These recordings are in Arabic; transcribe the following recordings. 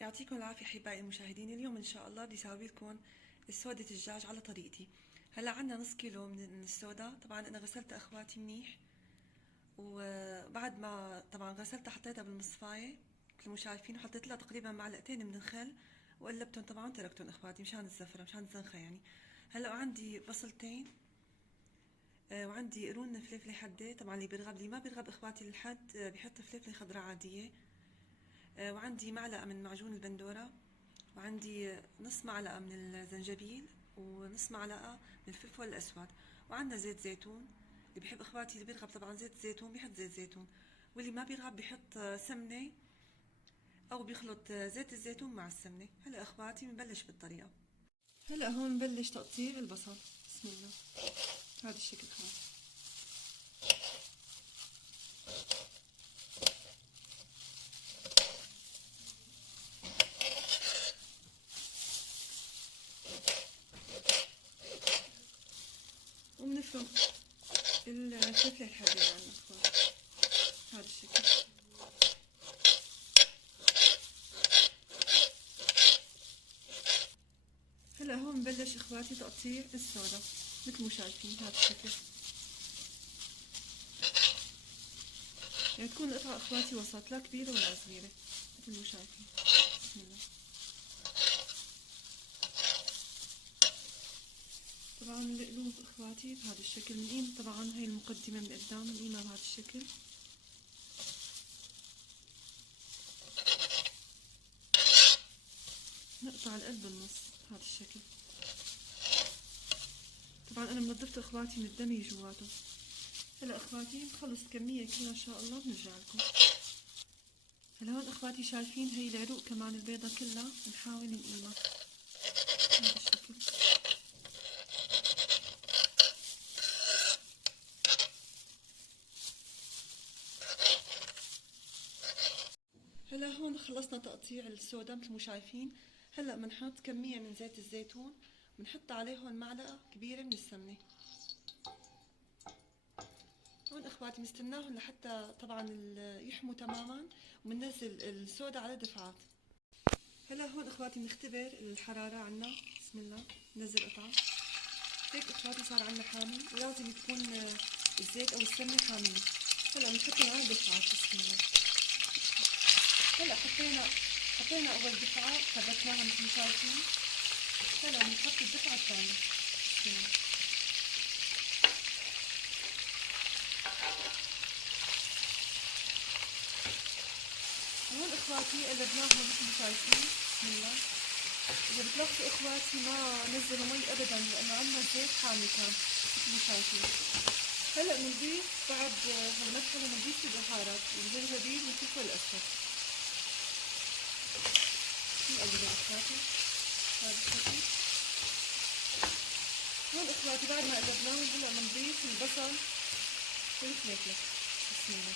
يعطيكم العافية أحبائي المشاهدين. اليوم إن شاء الله بدي أسوي لكم سودة الدجاج على طريقتي. هلا عنا نص كيلو من السودا. طبعا أنا غسلتها أخواتي منيح، وبعد ما طبعا غسلتها حطيتها بالمصفاية مثل ما شايفين، وحطيت لها تقريبا معلقتين من الخل وقلبتهم. طبعا تركتهم أخواتي مشان الزفرة مشان الزنخة يعني. هلا وعندي بصلتين، وعندي قرون فلفلة حدة. طبعا اللي ما بيرغب إخواتي الحد بيحط فلفلة خضراء عادية. وعندي معلقة من معجون البندورة، وعندي نص معلقة من الزنجبيل، ونص معلقة من الفلفل الأسود. وعندنا زيت زيتون. اللي بيحب إخواتي اللي بيرغب طبعا زيت زيتون بيحط زيت زيتون، واللي ما بيرغب بيحط سمنة أو بيخلط زيت الزيتون مع السمنة. هلا إخواتي بنبلش بالطريقة. هلا هون بلش تقطيع البصل. بسم الله. هذا الشكل خلاص. وبنفرم الفلفل الحادي اللي عندنا إخواتي هذا الشكل. هلا هون ببلش إخواتي تقطيع السودا مثل ما شايفين هذا الشكل. يعني تكون القطعة إخواتي وسط، لا كبيرة ولا صغيرة مثل ما شايفين. بسم الله. طبعا القلوب إخواتي بهذا الشكل. بنقيم طبعا هاي المقدمة من قدام بنقيمها بهذا الشكل. نقطع القلب بالنص بهذا الشكل. طبعا أنا منظفته إخواتي من الدمي جواته. هلا إخواتي بخلص الكمية كلها إن شاء الله بنرجع لكم. هلا هون إخواتي شايفين هي العروق كمان البيضة كلها بنحاول نقيمها بهذا الشكل. هلا هون خلصنا تقطيع السودا مثل ما شايفين. هلا بنحط كمية من زيت الزيتون، بنحط عليهم معلقة كبيرة من السمنة. هون اخواتي مستناهم لحتى طبعا يحموا تماما، وبننزل السودا على دفعات. هلا هون اخواتي بنختبر الحرارة عنا. بسم الله. ننزل قطعة هيك اخواتي صار عنا حامي، ولازم تكون الزيت او السمنة حامية. هلا بنحطهم على دفعات. بسم الله. هلا حطينا اول دفعة ثبتناها مثل ما شايفين. هلا بنحط الدفعة الثانية. بسم الله. هون اخواتي قلبناهم مثل ما شايفين. بسم الله. إذا بتلاحظوا إخواتي ما نزلوا مي أبدا لأنه عندنا الزيت حامي كان مثل ما شايفين. هلا بنضيف بعد هالمرحلة بنضيف البهارات، الزنجبيل والفلفل الأسود. نقلبها إخواتي هذا الشكل. هون إخواتي بعد ما قلبناهم هلا بنضيف البصل والفلفل. بسم الله.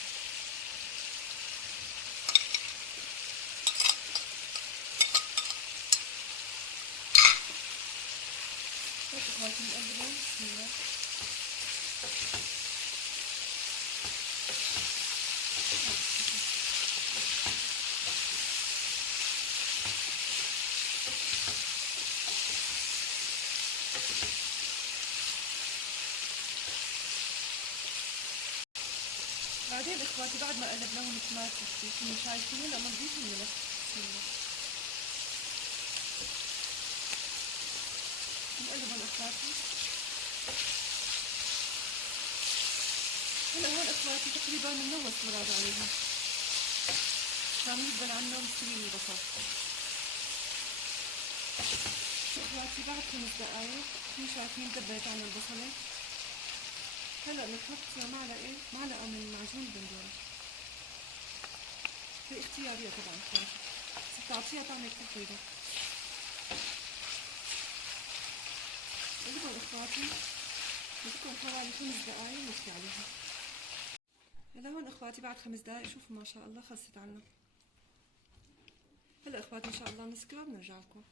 هيك إخواتي بنقلبهم. بسم الله. بعدين إخواتي بعد ما قلبناهم مثل ما شايفين هلا بنضيف الملح. بسم الله. نقلبهم إخواتي. هلا هون إخواتي تقريبا بنلوث وراد عليهم عشان يفضل عنا مستوي البصل. إخواتي بعد 5 دقايق كيف شايفين دبيت عنا البصلة. هلا بنحط معلقة من معجون البندورة. هي اختيارية طبعا إخواتي، بس بتعطيها طعم كتير طيبة. قلبهم إخواتي بدكم حوالي 5 دقايق نحكي عليها. هلا هون إخواتي بعد 5 دقايق شوفوا ما شاء الله خلصت عنا. هلا إخواتي إن شاء الله نسكبها بنرجع لكم.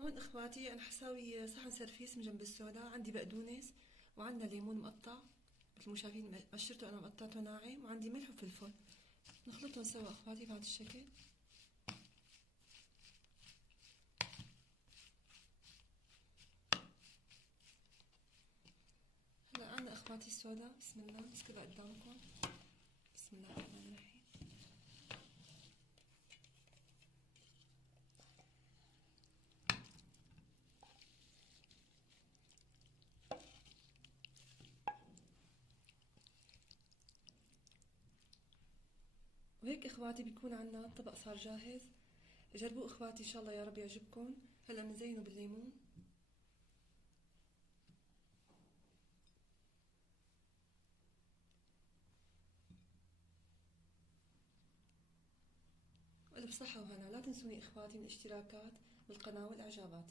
هون إخواتي أنا حساوي صحن سرفيس من جنب السودا. عندي بقدونس، وعندنا ليمون مقطع مثل ما شايفين قشرته أنا مقطعته ناعم، وعندي ملح وفلفل. نخلطهم سوا إخواتي بهذا الشكل. اخواتي السوداء، بسم الله نسكبها قدامكم. بسم الله الرحمن الرحيم. وهيك اخواتي بيكون عنا الطبق صار جاهز. جربوه اخواتي ان شاء الله يا رب يعجبكم. هلا بنزينه بالليمون. والف صحة وهنا. لا تنسوني اخواتي من الاشتراكات بالقناة والاعجابات.